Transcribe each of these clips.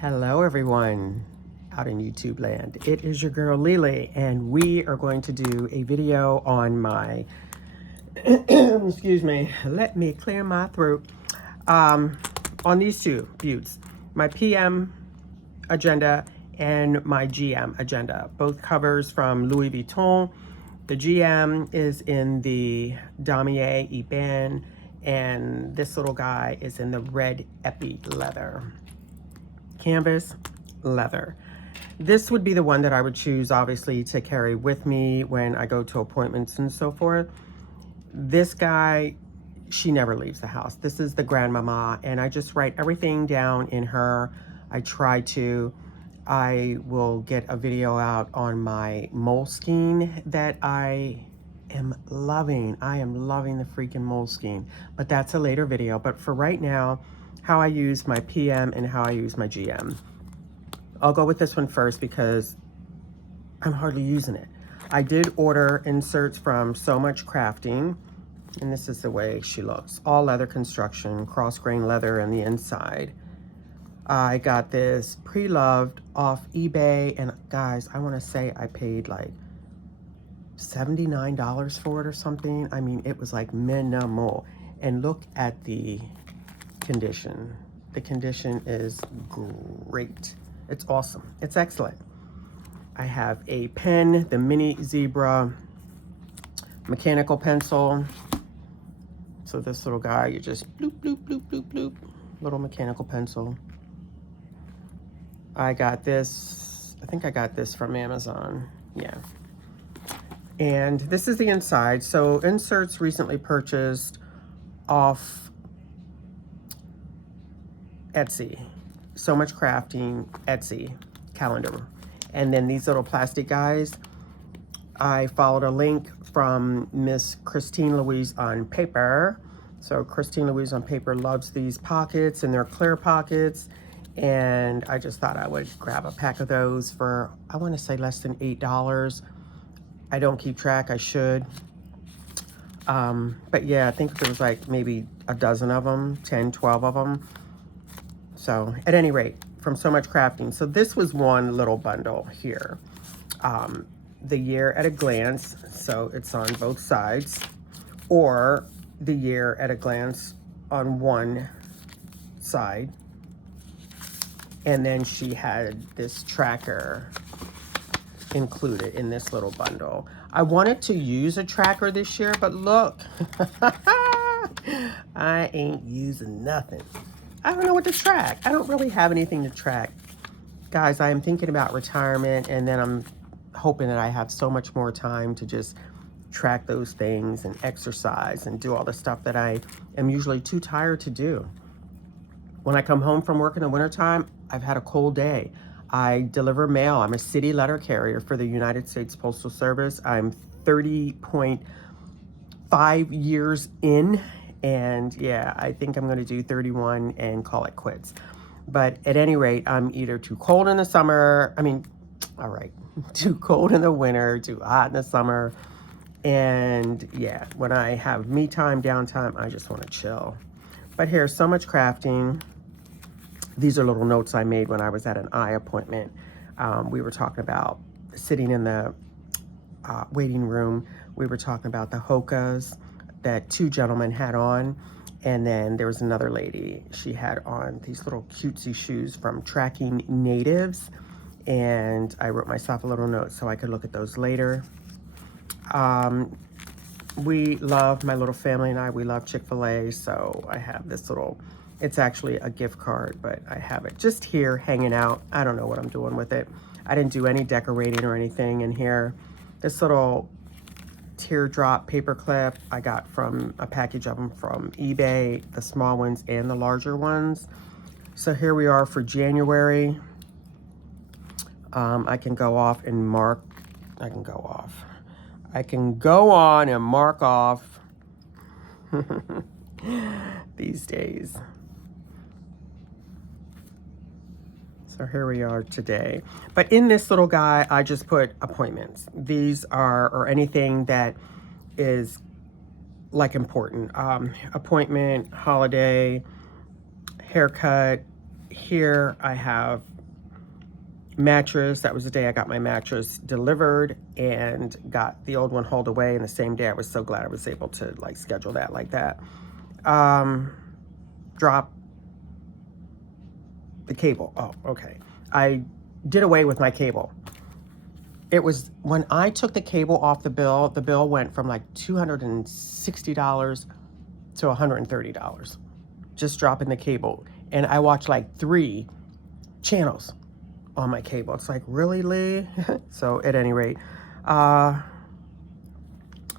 Hello everyone out in YouTube land. It is your girl Lily and we are going to do a video on my excuse me, let me clear my throat. On these two buttes, my PM agenda and my GM agenda, both covers from Louis Vuitton. The GM is in the Damier Ebene and this little guy is in the red epi leather. Canvas, leather. This would be the one that I would choose, obviously, to carry with me when I go to appointments and so forth. This guy, she never leaves the house. This is the grandmama, and I just write everything down in her. I will get a video out on my Moleskine that I am loving. I am loving the freaking Moleskine, but that's a later video. But for right now, how I use my PM and how I use my GM. I'll go with this one first because I'm hardly using it. I did order inserts from So Much Crafting, and this is the way she looks. All leather construction, cross grain leather on the inside. I got this pre-loved off eBay, and guys, I want to say I paid like $79 for it or something. I mean, it was like minimal. And look at the condition. The condition is great. It's awesome. It's excellent. I have a pen, the Mini Zebra mechanical pencil. So this little guy, you just bloop, bloop, bloop, bloop, bloop. Little mechanical pencil. I got this, I think I got this from Amazon. Yeah. And this is the inside. So inserts recently purchased off Etsy. So Much Crafting, Etsy calendar. And then these little plastic guys, I followed a link from Miss Christine Louise on Paper. So Christine Louise on Paper loves these pockets, and they're clear pockets. And I just thought I would grab a pack of those for, I want to say less than $8. I don't keep track, I should. But yeah, I think there was like maybe a dozen of them, 10, 12 of them. So at any rate, from So Much Crafting. So this was one little bundle here. The Year at a Glance. So it's on both sides. Or the Year at a Glance on one side. And then she had this tracker included in this little bundle. I wanted to use a tracker this year, but look, I ain't using nothing. I don't know what to track. I don't really have anything to track. Guys, I am thinking about retirement, and then I'm hoping that I have so much more time to just track those things and exercise and do all the stuff that I am usually too tired to do. When I come home from work in the wintertime, I've had a cold day. I deliver mail. I'm a city letter carrier for the United States Postal Service. I'm 30.5 years in. And yeah, I think I'm going to do 31 and call it quits. But at any rate, I'm either too cold in the summer. All right, too cold in the winter, too hot in the summer. And yeah, when I have me time, downtime, I just want to chill. But here's So Much Crafting. These are little notes I made when I was at an eye appointment. We were talking about sitting in the waiting room. We were talking about the Hokas that two gentlemen had on. And then there was another lady. She had on these little cutesy shoes from Tracking Natives. And I wrote myself a little note so I could look at those later. We love, my little family and I, we love Chick-fil-A. So I have this little, it's actually a gift card, but I have it just here hanging out. I don't know what I'm doing with it. I didn't do any decorating or anything in here. This little teardrop paper clip I got from a package of them from eBay, the small ones and the larger ones. So here we are for January. I can go off and mark, I can go on and mark off these days. So here we are today. But in this little guy, I just put appointments. These are, or anything that is like important. Appointment, holiday, haircut, here I have mattress. That was the day I got my mattress delivered and got the old one hauled away. And the same day, I was so glad I was able to like schedule that like that. Drop the cable. Oh, okay. I did away with my cable. It was when I took the cable off the bill went from like $260 to $130. Just dropping the cable. And I watched like 3 channels on my cable. It's like, really, Lee? So at any rate,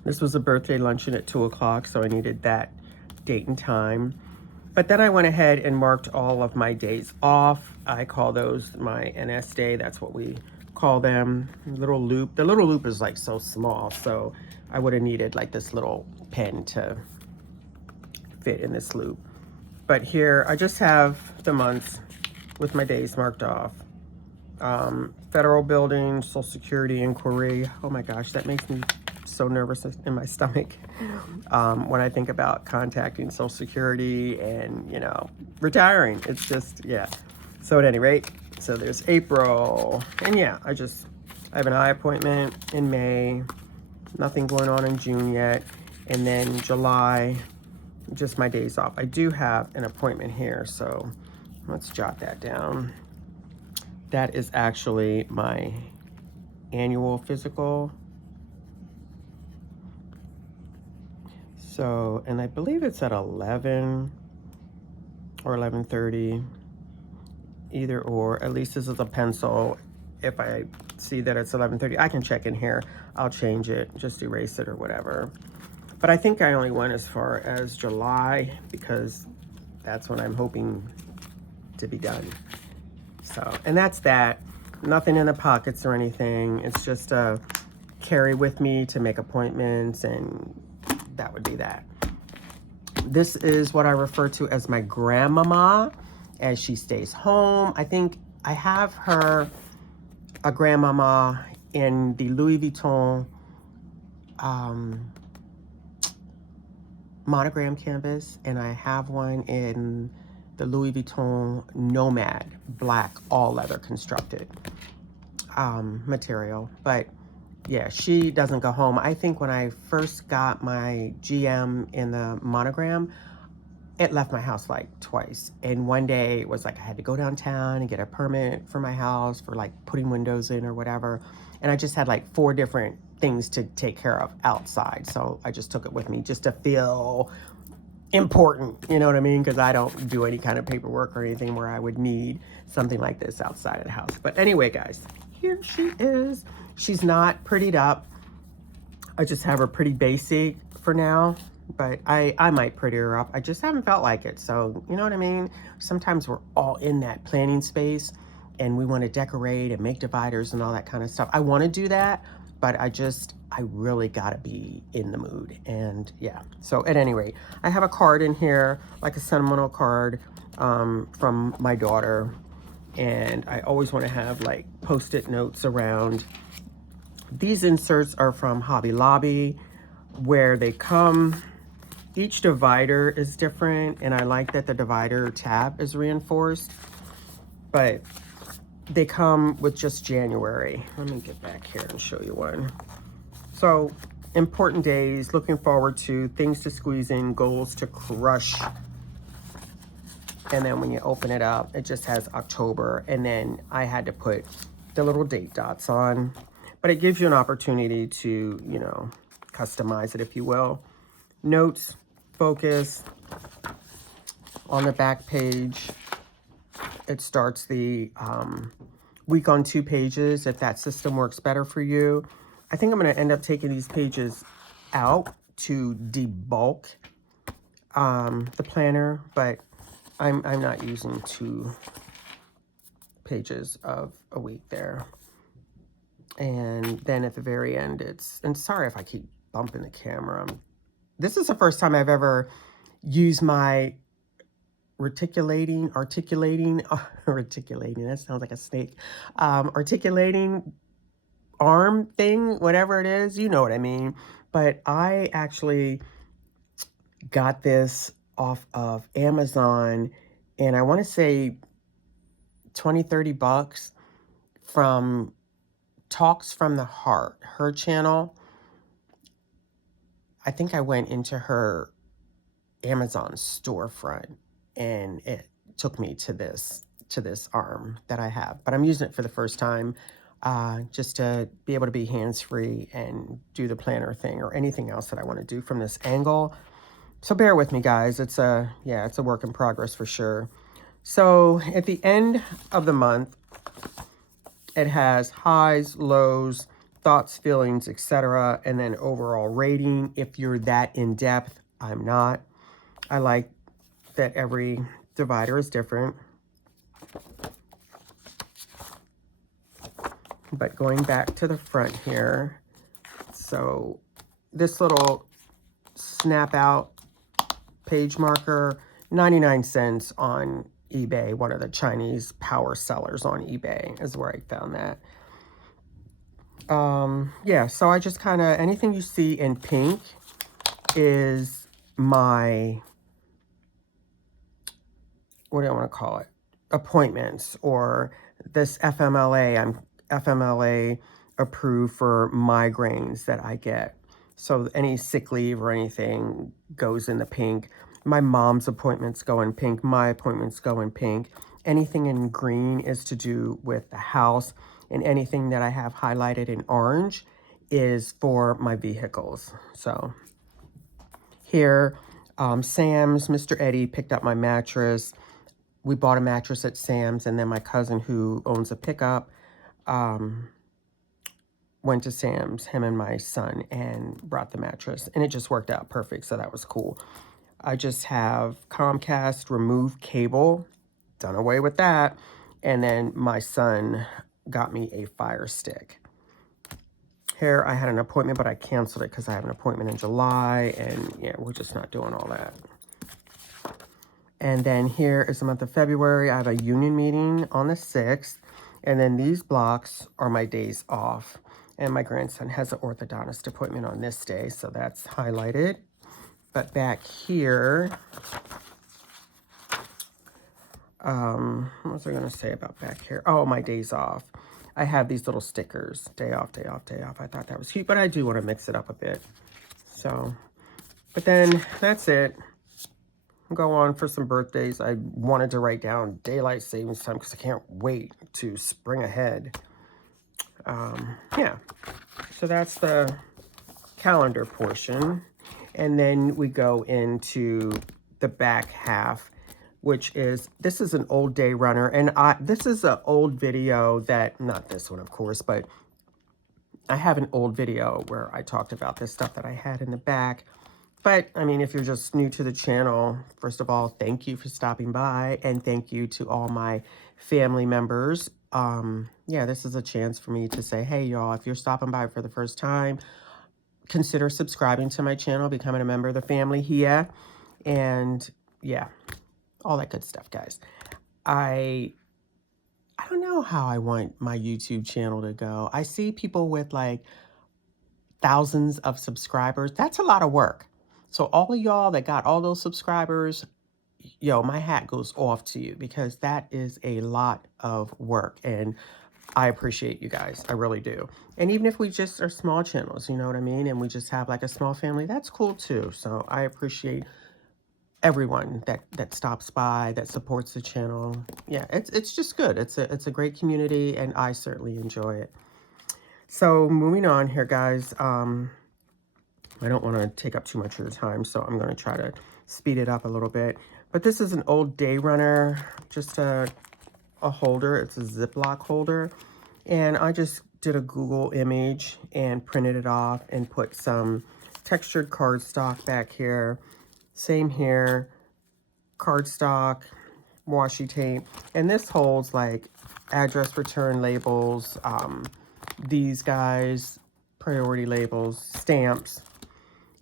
this was a birthday luncheon at 2 o'clock, so I needed that date and time. But then I went ahead and marked all of my days off. I call those my NS day. That's what we call them. Little loop. The little loop is like so small, so I would have needed like this little pen to fit in this loop. But here I just have the months with my days marked off. Federal building, Social Security inquiry. Oh my gosh, that makes me so nervous in my stomach when I think about contacting Social Security and, you know, retiring. It's just, yeah. So at any rate, so there's April. And yeah, I have an eye appointment in May. Nothing going on in June yet. And then July, just my days off. I do have an appointment here, so let's jot that down. That is actually my annual physical. So, and I believe it's at 11 or 11:30, either or. At least this is a pencil. If I see that it's 11:30, I can check in here. I'll change it, just erase it or whatever. But I think I only went as far as July because that's when I'm hoping to be done. So, and that's that. Nothing in the pockets or anything. It's just a carry with me to make appointments, and that would be that. This is what I refer to as my grandmama as she stays home. I think I have her, a grandmama, in the Louis Vuitton monogram canvas, and I have one in the Louis Vuitton Nomad black all leather constructed material. But yeah, she doesn't go home. I think when I first got my GM in the monogram, it left my house like twice. And one day it was like I had to go downtown and get a permit for my house for like putting windows in or whatever. And I just had like 4 different things to take care of outside. So I just took it with me just to feel important, you know what I mean? Because I don't do any kind of paperwork or anything where I would need something like this outside of the house. But anyway, guys, here she is. She's not prettied up. I just have her pretty basic for now, but I might pretty her up. I just haven't felt like it. So, you know what I mean? Sometimes we're all in that planning space and we want to decorate and make dividers and all that kind of stuff. I want to do that, but I really gotta be in the mood. And yeah, so at any rate, I have a card in here, like a sentimental card from my daughter. And I always want to have like post-it notes around. These inserts are from Hobby Lobby, where they come, each divider is different, and I like that the divider tab is reinforced, but they come with just January. Let me get back here and show you one. So, important days, looking forward to, things to squeeze in, goals to crush. And then when you open it up, it just has October. And then I had to put the little date dots on. But it gives you an opportunity to, you know, customize it, if you will. Notes, focus. On the back page, it starts the week on 2 pages, if that system works better for you. I think I'm going to end up taking these pages out to debulk the planner, but I'm not using 2 pages of a week there. And then at the very end, and sorry if I keep bumping the camera. This is the first time I've ever used my articulating, that sounds like a snake, articulating arm thing, whatever it is, you know what I mean. But I actually got this off of Amazon, and I want to say 20-30 bucks from Talks from the Heart, her channel. I think I went into her Amazon storefront and it took me to this arm that I have, but I'm using it for the first time, just to be able to be hands-free and do the planner thing or anything else that I want to do from this angle. So bear with me, guys. It's a work in progress for sure. So at the end of the month, it has highs, lows, thoughts, feelings, etc., and then overall rating. If you're that in depth, I'm not. I like that every divider is different. But going back to the front here, so this little snap out page marker, 99 cents on eBay. One of the Chinese power sellers on eBay is where I found that. Yeah, so I just kind of, anything you see in pink is my, what do I want to call it? Appointments, or this FMLA. I'm FMLA approved for migraines that I get. So any sick leave or anything goes in the pink. My mom's appointments go in pink. My appointments go in pink. Anything in green is to do with the house. And anything that I have highlighted in orange is for my vehicles. So here, Sam's, Mr. Eddie picked up my mattress. We bought a mattress at Sam's, and then my cousin, who owns a pickup, went to Sam's, him and my son, and brought the mattress. And it just worked out perfect, so that was cool. I just have Comcast remove cable, done away with that. And then my son got me a Fire Stick. Here, I had an appointment, but I canceled it because I have an appointment in July, and yeah, we're just not doing all that. And then here is the month of February. I have a union meeting on the 6th. And then these blocks are my days off. And my grandson has an orthodontist appointment on this day, so that's highlighted. But back here, what was I going to say about back here? Oh, my days off. I have these little stickers. Day off, day off, day off. I thought that was cute, but I do want to mix it up a bit. So, but then that's it. Go on for some birthdays. I wanted to write down daylight savings time because I can't wait to spring ahead. Yeah, so that's the calendar portion. And then we go into the back half, which is, this is an old day runner. And this is an old video that, not this one, of course, but I have an old video where I talked about this stuff that I had in the back. But, I mean, if you're just new to the channel, first of all, thank you for stopping by. And thank you to all my family members. Yeah, this is a chance for me to say, hey, y'all, if you're stopping by for the first time, consider subscribing to my channel, becoming a member of the family here. And, yeah, all that good stuff, guys. I don't know how I want my YouTube channel to go. I see people with, like, thousands of subscribers. That's a lot of work. So all of y'all that got all those subscribers, yo, my hat goes off to you, because that is a lot of work. And I appreciate you guys. I really do. And even if we just are small channels, you know what I mean? And we just have like a small family, that's cool too. So I appreciate everyone that stops by, that supports the channel. Yeah, it's just good. It's a great community, and I certainly enjoy it. So moving on here, guys. I don't want to take up too much of your time, so I'm going to try to speed it up a little bit. But this is an old day runner, just a holder. It's a Ziploc holder. And I just did a Google image and printed it off and put some textured cardstock back here. Same here, cardstock, washi tape. And this holds like address return labels, these guys, priority labels, stamps.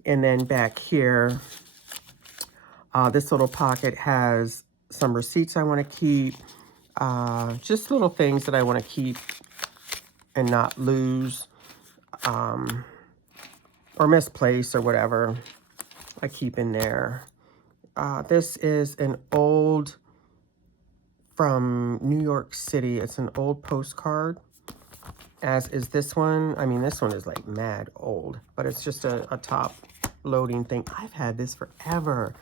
And then back here, this little pocket has some receipts I want to keep, just little things that I want to keep and not lose, or misplace or whatever I keep in there. This is an old from New York City. It's an old postcard, as is this one. I mean, this one is like mad old, but it's just a top loading thing. I've had this forever.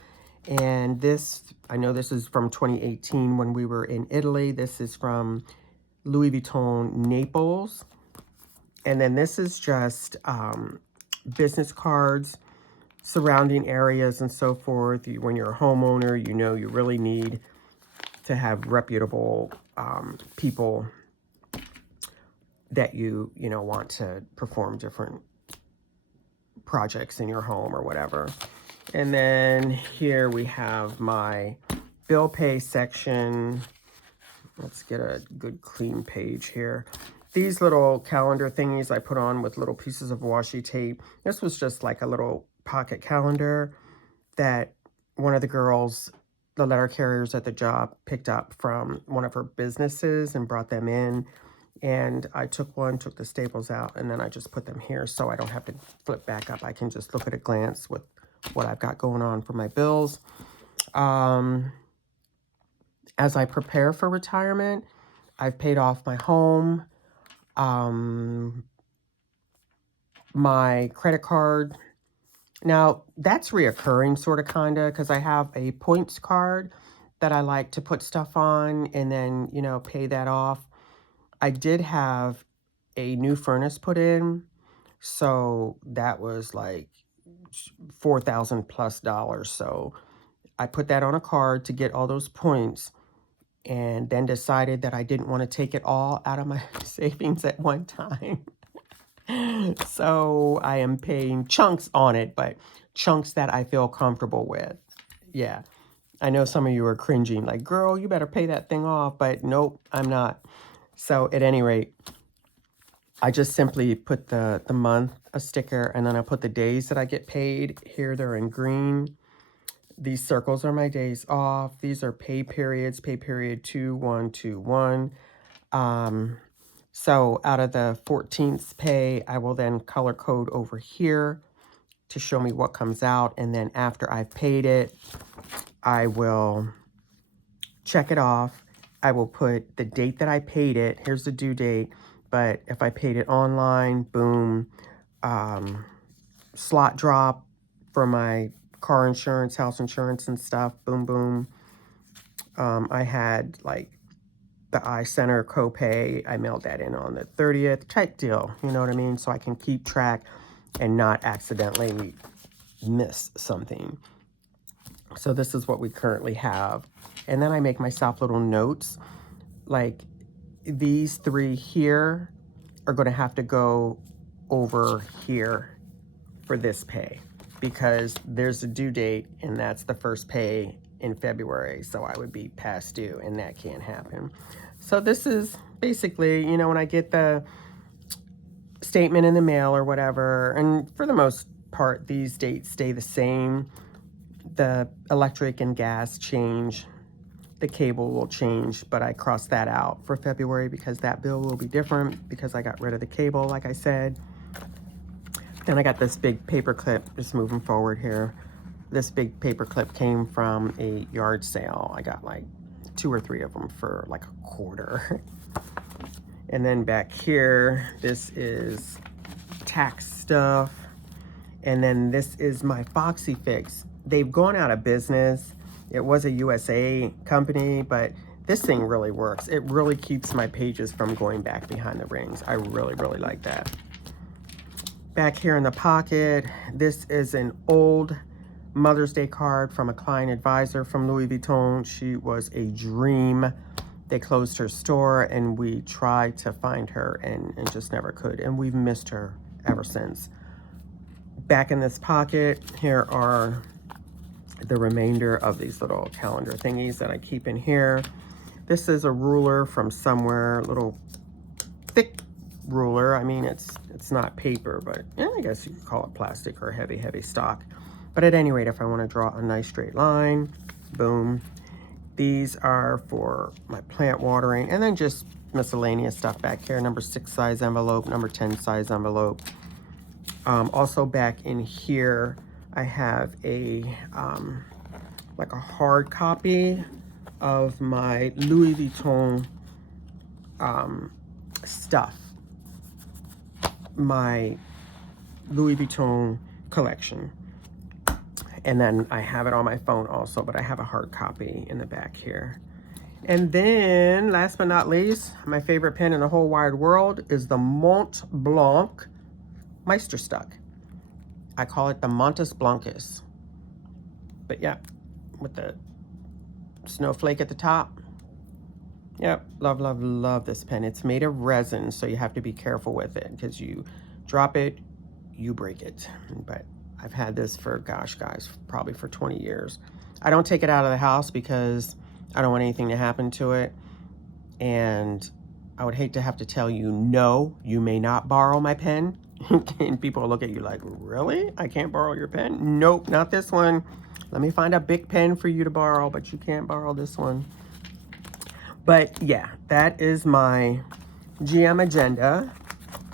And this, I know this is from 2018 when we were in Italy. This is from Louis Vuitton Naples. And then this is just business cards, surrounding areas and so forth. When you're a homeowner, you know you really need to have reputable people that you know want to perform different projects in your home or whatever. And then here we have my bill pay section. Let's get a good clean page here. These little calendar thingies I put on with little pieces of washi tape. This was just like a little pocket calendar that one of the girls, the letter carriers at the job, picked up from one of her businesses and brought them in. And I took the staples out, and then I just put them here so I don't have to flip back up. I can just look at a glance with what I've got going on for my bills. As I prepare for retirement, I've paid off my home, my credit card. Now, that's reoccurring, sort of, kind of, because I have a points card that I like to put stuff on and then, you know, pay that off. I did have a new furnace put in, so that was like $4,000 plus. So I put that on a card to get all those points, and then decided that I didn't want to take it all out of my savings at one time. So I am paying chunks on it, but chunks that I feel comfortable with. Yeah. I know some of you are cringing, like, girl, you better pay that thing off, but nope, I'm not. So at any rate, I just simply put the month, a sticker, and then I put the days that I get paid. Here they're in green. These circles are my days off. These are pay periods, pay period 2121. So out of the 14th pay, I will then color code over here to show me what comes out. And then after I've paid it, I will check it off. I will put the date that I paid it. Here's the due date. But if I paid it online, boom, slot drop for my car insurance, house insurance and stuff, boom, boom. I had like the iCenter copay. I mailed that in on the 30th, type deal, you know what I mean? So I can keep track and not accidentally miss something. So this is what we currently have. And then I make myself little notes, like these three here are going to have to go over here for this pay, because there's a due date and that's the first pay in February. So I would be past due and that can't happen. So this is basically, you know, when I get the statement in the mail or whatever, and for the most part, these dates stay the same. The electric and gas change. The cable will change, but I crossed that out for February because that bill will be different because I got rid of the cable, like I said. Then I got this big paper clip, just moving forward here. This big paper clip came from a yard sale. I got like 2 or 3 of them for like a quarter. And then back here, this is tax stuff. And then this is my Foxy Fix. They've gone out of business. It was a USA company, but this thing really works. It really keeps my pages from going back behind the rings. I really, really like that. Back here in the pocket, this is an old Mother's Day card from a client advisor from Louis Vuitton. She was a dream. They closed her store and we tried to find her and just never could. And we've missed her ever since. Back in this pocket, here are the remainder of these little calendar thingies that I keep in here. This is a ruler from somewhere, little thick ruler. I mean, it's not paper, but yeah, I guess you could call it plastic or heavy stock. But at any rate, if I want to draw a nice straight line, boom. These are for my plant watering, and then just miscellaneous stuff back here. Number 6 size envelope, number 10 size envelope. Also back in here, I have a like a hard copy of my Louis Vuitton stuff, my Louis Vuitton collection. And then I have it on my phone also, but I have a hard copy in the back here. And then, last but not least, my favorite pen in the whole wide world is the Mont Blanc Meisterstuck. I call it the Montes Blancus. But yeah, with the snowflake at the top. Yep, love, love, love this pen. It's made of resin, so you have to be careful with it because you drop it, you break it. But I've had this for, gosh, guys, probably for 20 years. I don't take it out of the house because I don't want anything to happen to it. And I would hate to have to tell you, no, you may not borrow my pen. And people look at you like, really? I can't borrow your pen? Nope, not this one. Let me find a big pen for you to borrow, but you can't borrow this one. But yeah, that is my GM agenda.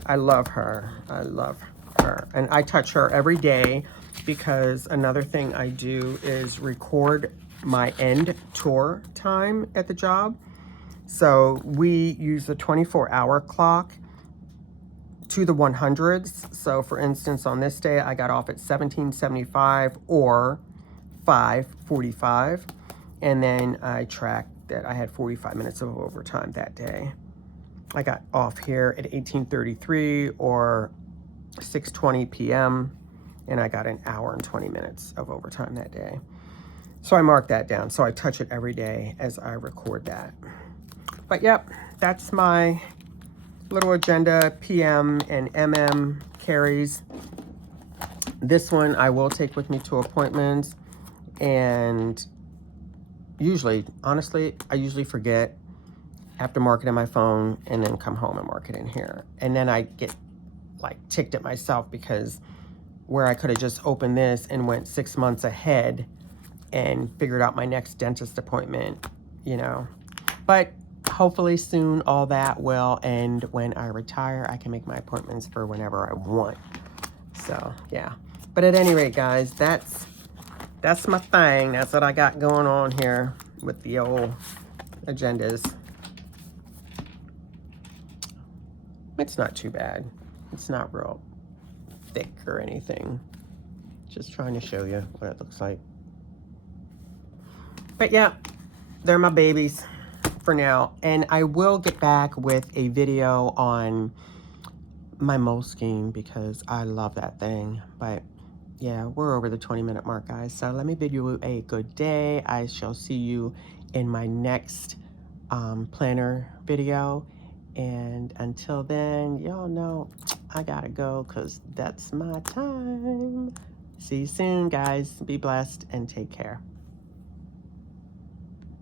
I love her. I love her. And I touch her every day because another thing I do is record my end tour time at the job. So we use the 24-hour clock to the 100s. So for instance, on this day, I got off at 17:75 or 5:45. And then I tracked that I had 45 minutes of overtime that day. I got off here at 18:33 or 6:20 p.m. and I got an hour and 20 minutes of overtime that day. So I marked that down. So I touch it every day as I record that. But yep, that's my little agenda, PM and MM carries. This one I will take with me to appointments, and usually, honestly, I usually forget. I have to mark it in my phone and then come home and mark it in here. And then I get like ticked at myself because where I could have just opened this and went 6 months ahead and figured out my next dentist appointment, you know. But hopefully soon all that will end. When I retire, I can make my appointments for whenever I want. So yeah. But at any rate, guys, that's my thing. That's what I got going on here with the old agendas. It's not too bad. It's not real thick or anything. Just trying to show you what it looks like. But yeah, they're my babies for now. And I will get back with a video on my Moleskine because I love that thing. But yeah, we're over the 20-minute mark, guys. So let me bid you a good day. I shall see you in my next planner video. And until then, y'all know I gotta go because that's my time. See you soon, guys. Be blessed and take care.